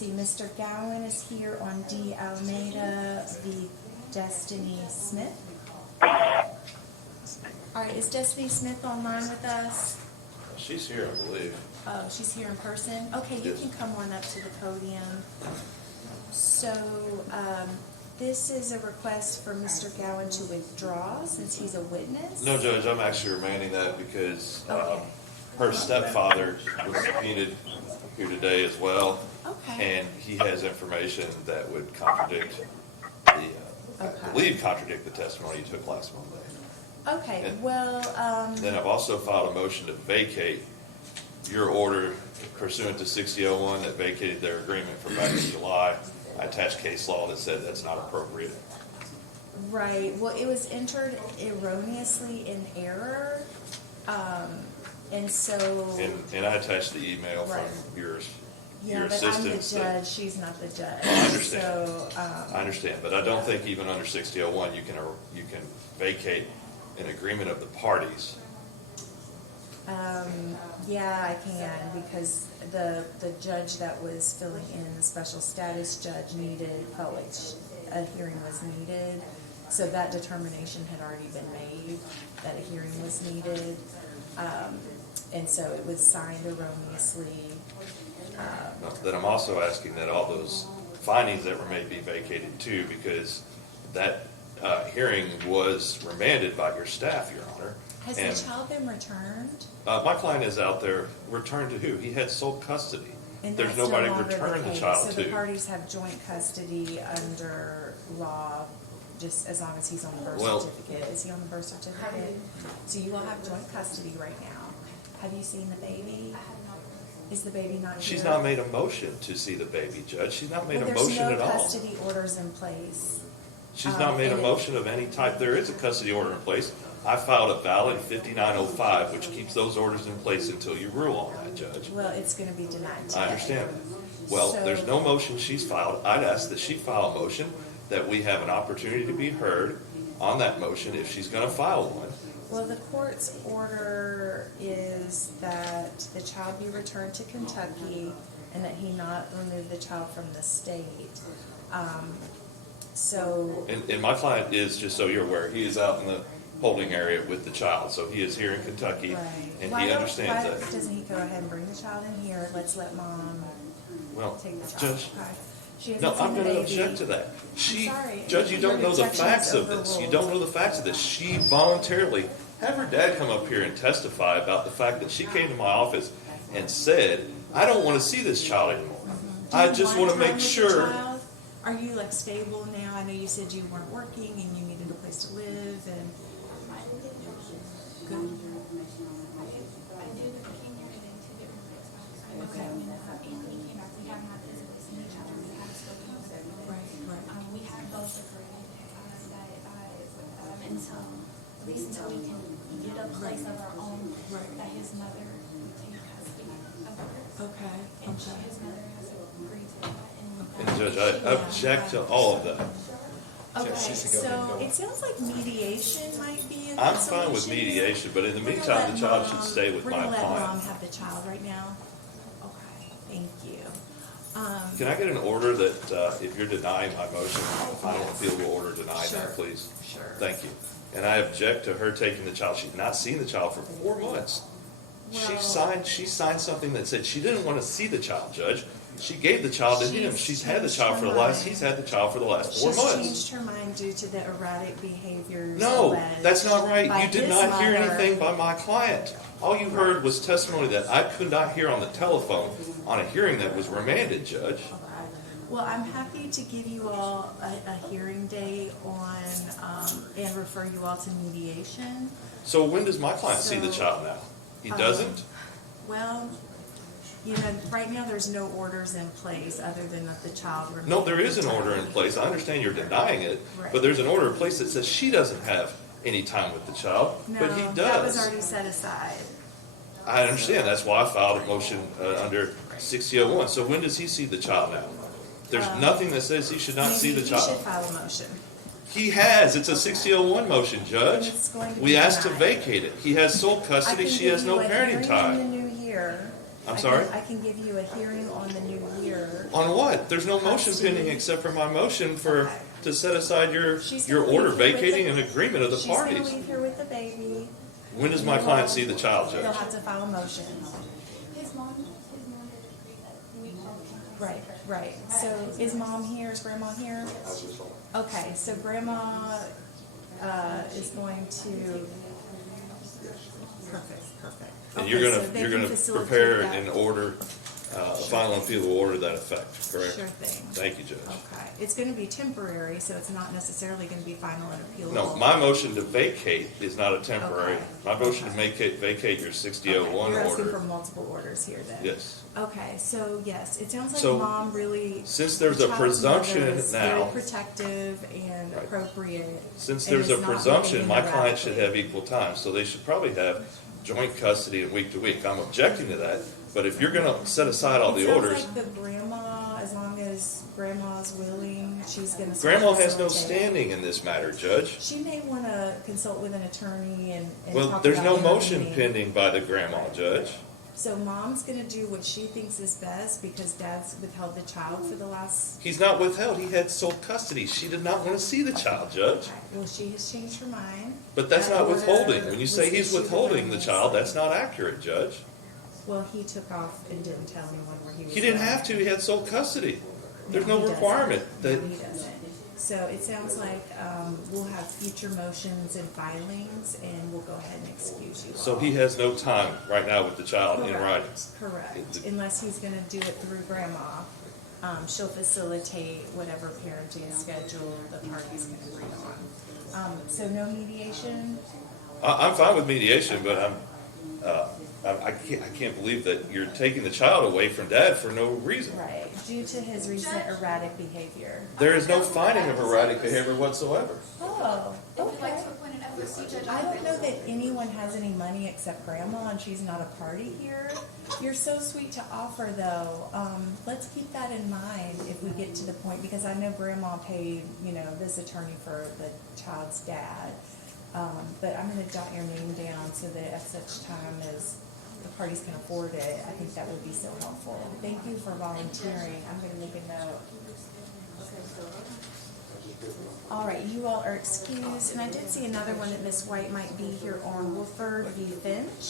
see, Mr. Gowan is here on D. Almeida v. Destiny Smith. All right, is Destiny Smith online with us? She's here, I believe. Oh, she's here in person? Okay, you Yes. can come on up to the podium. So, this is a request for Mr. Gowan to withdraw since he's a witness? No, Judge, I'm actually remanding that because Okay. her stepfather was subpoenaed here today as well. Okay. And he has information that would contradict the, I Okay. believe contradict the testimony you took last Monday. Okay, And well, Then I've also filed a motion to vacate your order pursuant to 6001 that vacated their agreement from back in July. I attached case law that said that's not appropriate. right, well, it was entered erroneously in error, and so. And I attached the email Right. from your Yeah, but I'm the assistant. judge, she's not the judge. I understand. So, I understand, but I don't think even under 6001 you can vacate an agreement of the parties. yeah, I can, because the judge that was filling in, the special status judge felt like a hearing was needed. So that determination had already been made, that a hearing was needed. And so it was signed erroneously. Then I'm also asking that all those findings that were made be vacated too, because that hearing was remanded by your staff, Your Honor. Has And the child been returned? my client is out there. Returned to who? He had sole custody. And There's that's no nobody to longer return the case. child So to. the parties have joint custody under law, just as long as he's on the birth Well- certificate. Is he on the birth certificate? So you will have joint custody right now. Have you seen the baby? Is the baby not here? She's not made a motion to see the baby, Judge. She's not made Well, a motion at There's no all. custody orders in place. She's not made a and it- motion of any type. There is a custody order in place. I filed a valid 5905, which keeps those orders in place until you rule on that, Judge. Well, it's gonna be denied today. I understand. Well, So- there's no motion she's filed. I'd ask that she file a motion, that we have an opportunity to be heard on that motion if she's gonna file one. Well, the court's order is that the child be returned to Kentucky and that he not remove the child from the state. So, And my client is, just so you're aware, he is out in the holding area with the child, so he is here in Kentucky, right. and Why he understands why that. doesn't he go ahead and bring the child in here? Let's let mom Well, take the child. Judge, Okay. She hasn't no, seen I'm the going to baby. object to that. sorry. Judge, you don't Your know the objection facts is of this. You overruled. don't know the facts of this. She voluntarily, have her dad come up here and testify about the fact that she came to my office and said, I don't want to see this child anymore. Do I you just want want to time make with the sure. child? Are you like stable now? I know you said you weren't working and you needed a place to live and. Good. Okay. We have both agreed that until, at least until we can get a place of our own, Right. that his mother would take custody of her. Okay. And his mother has agreed to that. And Judge, I object to all of that. Okay, she should go ahead and so go. it sounds like mediation might be a good I'm fine with solution. mediation, but in the We're gonna meantime, let the child Mom- should stay with we're my gonna let Mom client. have the child right now? Okay, thank you. Can I get an order that if you're denying my motion, a final appealable order denying Sure. that, please? Sure. Thank you. And I object to her taking the child. She's not seen the child for 4 months. Well- She signed something that said she didn't want to see the child, Judge. She gave the child to him. She's had the child for the last, he's had the child for the last 4 She's months. changed her mind due to the erratic behaviors No, alleged that's not right. by You did his not hear mother. anything by my client. All you heard was testimony that I could not hear on the telephone on a hearing that was remanded, Judge. Okay. Well, I'm happy to give you all a hearing date on, and refer you all to mediation. So when does my client see the So, child now? He doesn't? Well, you know, right now there's no orders in place other than that the child remains. No, there is an order in place. I understand you're denying it, Right. but there's an order in place that says she doesn't have any time with the child, but he No, that was does. already set aside. I understand. That's why I filed a motion under 6001. So when does he see the child now? There's nothing that says he should not see the Maybe you should child. file a motion. He has. It's a 6001 motion, Judge. It's going to We be asked to denied. vacate it. He has sole I custody. can She give has no you a parenting hearing in the time. new year I'm sorry? I can give you a hearing on the new year. On what? There's no motion Has to- pending except for my motion for, Okay. to set aside your She's your gonna leave order here with vacating the- an agreement of the She's gonna parties. leave here with the baby. When does my client see the child, He'll Judge? have to file a motion. His mom did agree that we both can. Right, right. So is mom here? Is grandma here? Okay, so grandma is going to. Perfect. And Okay, you're so gonna, they you're can gonna facilitate prepare that. an order, a final appeal order to that effect, correct? Sure thing. Thank you, Judge. Okay, it's gonna be temporary, so it's not necessarily gonna be final and appealable. No, my motion to vacate is not a temporary. Okay. My motion to Okay. vacate your Okay, 6001 you're asking for order. multiple orders here then? Yes. Okay, so yes, it sounds like So, mom really. since there's the a child's mother presumption is now- Very protective and Right. appropriate. Since and there's a is not presumption, my behaving client should erratically. have equal time, so they should probably have joint custody and week to week. I'm objecting to that, but if you're gonna set aside all It the sounds orders, like the grandma, as long as grandma's willing, she's gonna. Grandma has no facilitate. standing in this matter, Judge. She may wanna consult with an attorney and Well, talk there's about no motion intervening. pending by the grandma, Judge. So mom's gonna do what she thinks is best because dad's withheld the child for the last. He's not withheld, he had sole custody. She did not wanna see the child, Judge. Okay, well, she has changed her mind. But that's That not order withholding. When you was say he's issued withholding the erroneously. child, that's not accurate, Judge. Well, he took off and didn't tell anyone where he was. He didn't going. have to, he had sole custody. There's no he doesn't. requirement No, that, he doesn't. So it sounds like we'll have future motions and filings, and we'll go ahead and excuse you. so all. he has no time right now with the child in writing. Correct, unless he's gonna do it through grandma. She'll facilitate whatever parenting schedule the parties can agree on. So no mediation? I'm fine with mediation, but I can't believe that you're taking the child away from dad for no reason. Right, due to his recent erratic behavior. There is no finding of erratic behavior whatsoever. Oh, If you'd like okay. to appoint an FOC judge. I don't know that anyone has any money except grandma, and she's not a party here. You're so sweet to offer, though. Let's keep that in mind if we get to the point, because I know grandma paid, this attorney for the child's dad. But I'm gonna jot your name down so that at such time as the parties can afford it, I think that would be so helpful. Thank you for volunteering. I'm gonna make a note. All right, you all are excused, and I did see another one that Miss White might be here on Wolford v. Finch.